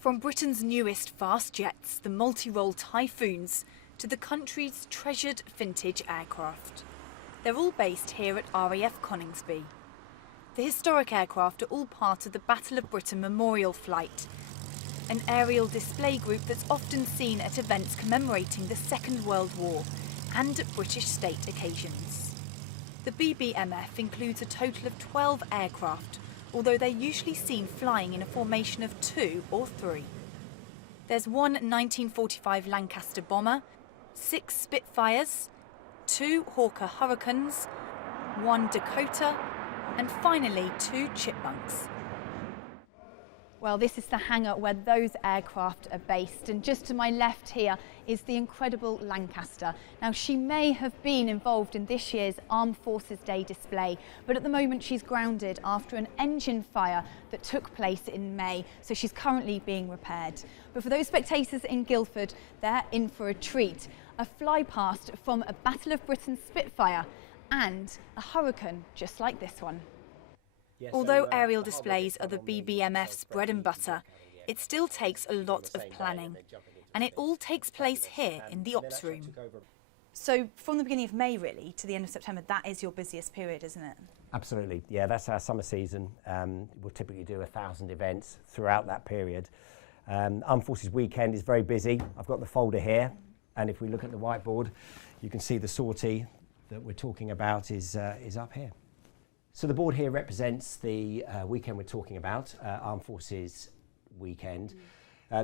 From Britain's newest fast jets, the multi-role Typhoons, to the country's treasured vintage aircraft. They're all based here at RAF Coningsby. The historic aircraft are all part of the Battle of Britain Memorial Flight, an aerial display group that's often seen at events commemorating the Second World War and at British state occasions. The BBMF includes a total of 12 aircraft, although they're usually seen flying in a formation of 2 or 3. There's one 1945 Lancaster bomber, 6 Spitfires, 2 Hawker Hurricanes, 1 Dakota, and finally 2 Chipmunks. Well, this is the hangar where those aircraft are based, and just to my left here is the incredible Lancaster. Now, she may have been involved in this year's Armed Forces Day display, but at the moment she's grounded after an engine fire that took place in May, so she's currently being repaired. But for those spectators in Guildford, they're in for a treat. A fly past from a Battle of Britain Spitfire and a Hurricane just like this one. Although aerial displays are the BBMF's bread and butter, it still takes a lot of planning. And it all takes place here in the ops room. So from the beginning of May, really, to the end of September, that is your busiest period, isn't it? Absolutely, yeah, that's our summer season. We'll typically do 1,000 events throughout that period. Armed Forces Weekend is very busy. I've got the folder here, and if we look at the whiteboard, you can see the sortie that we're talking about is up here. So the board here represents the weekend we're talking about, Armed Forces Weekend.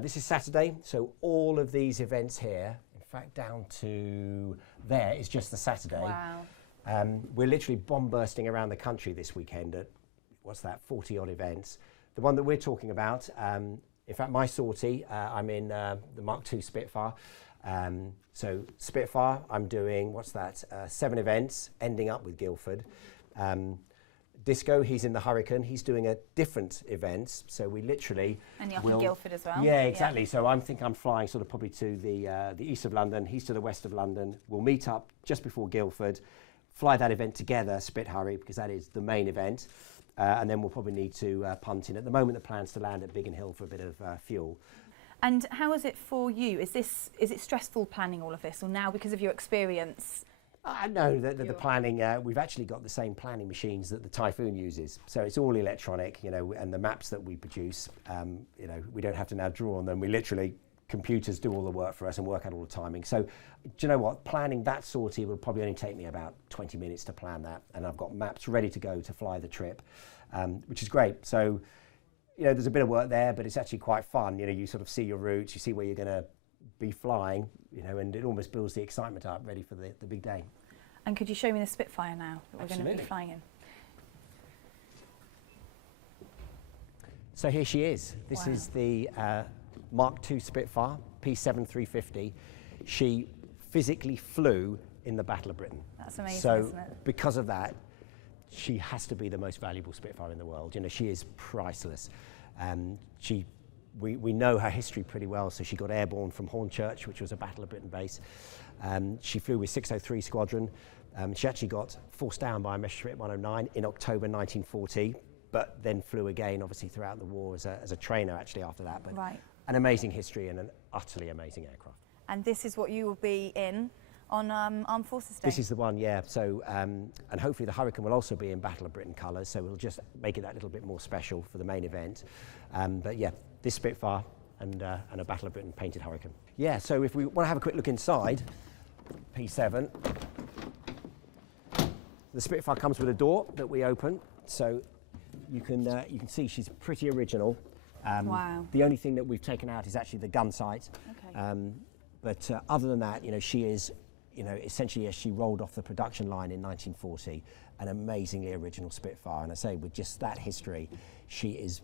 This is Saturday, so all of these events here, in fact down to there, is just the Saturday. Wow. We're literally bomb bursting around the country this weekend at, 40 odd events. The one that we're talking about, in fact my sortie, I'm in the Mark II Spitfire. So Spitfire, I'm doing, 7 events, ending up with Guildford. Disco, he's in the Hurricane, he's doing a different event, so we literally... And you're in Guildford as well? Yeah, exactly. Yeah. So I think I'm flying sort of probably to the east of London, he's to the west of London. We'll meet up just before Guildford, fly that event together, Spit Hurry, because that is the main event, and then we'll probably need to punt in. At the moment, the plan's to land at Biggin Hill for a bit of fuel. And how is it for you? Is it stressful planning all of this, or now because of your experience? No, the planning, we've actually got the same planning machines that the Typhoon uses. So it's all electronic, and the maps that we produce, we don't have to now draw on them. We literally, computers do all the work for us and work out all the timing. So, do you know what? Planning that sortie will probably only take me about 20 minutes to plan that. And I've got maps ready to go to fly the trip, which is great. So, there's a bit of work there, but it's actually quite fun. You sort of see your routes, you see where you're going to be flying, and it almost builds the excitement up, ready for the big day. And could you show me the Spitfire now that we're Absolutely. going to be flying in? So here she is. This is the Mark II Spitfire, P7350. She physically flew in the Battle of Britain. That's amazing, so isn't it? Because of that, she has to be the most valuable Spitfire in the world. She is priceless. We know her history pretty well. So she got airborne from Hornchurch, which was a Battle of Britain base. She flew with 603 Squadron. She actually got forced down by a Messerschmitt 109 in October 1940, but then flew again, obviously, throughout the war as a trainer, actually, after that. But right. An amazing history and an utterly amazing aircraft. And this is what you will be in on Armed Forces Day? This is the one, yeah. So, and hopefully the Hurricane will also be in Battle of Britain colours, so we'll just make it that little bit more special for the main event. But yeah, this Spitfire and a Battle of Britain painted Hurricane. Yeah, so if we want to have a quick look inside, P7, the Spitfire comes with a door that we open, so you can see she's pretty original. Wow. The only thing that we've taken out is actually the gun sight. Okay. But other than that, she is, essentially as she rolled off the production line in 1940, an amazingly original Spitfire. And I say, with just that history, she is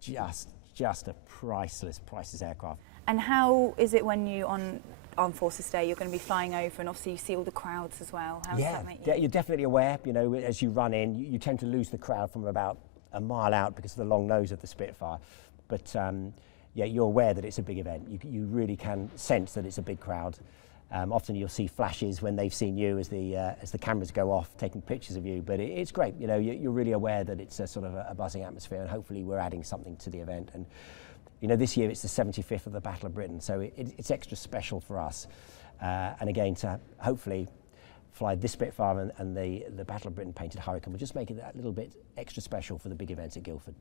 just a priceless aircraft. And how is it when you, on Armed Forces Day, you're going to be flying over, and obviously you see all the crowds as well? How does that make you? You're definitely aware, as you run in, you tend to lose the crowd from about a mile out because of the long nose of the Spitfire. But you're aware that it's a big event. You really can sense that it's a big crowd. Often you'll see flashes when they've seen you as the cameras go off, taking pictures of you. But it's great. You're really aware that it's a sort of a buzzing atmosphere, and hopefully we're adding something to the event. And You know, this year it's the 75th of the Battle of Britain, so it's extra special for us. And again, to hopefully fly this Spitfire and the Battle of Britain painted Hurricane will just make it that little bit extra special for the big events at Guildford.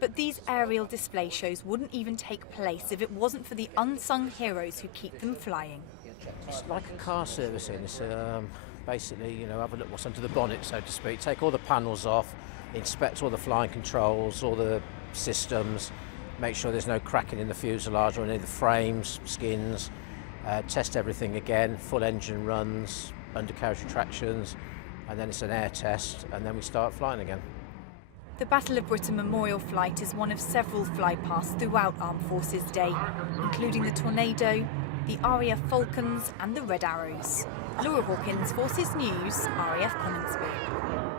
But these aerial display shows wouldn't even take place if it wasn't for the unsung heroes who keep them flying. It's like a car servicing. It's basically, you know, have a look what's under the bonnet, so to speak. Take all the panels off, inspect all the flying controls, all the systems, make sure there's no cracking in the fuselage or any of the frames, skins, test everything again, full engine runs, undercarriage retractions, and then it's an air test, and then we start flying again. The Battle of Britain Memorial Flight is one of several flypasts throughout Armed Forces Day, including the Tornado, the RAF Falcons and the Red Arrows. Laura Hawkins, Forces News, RAF Coningsby.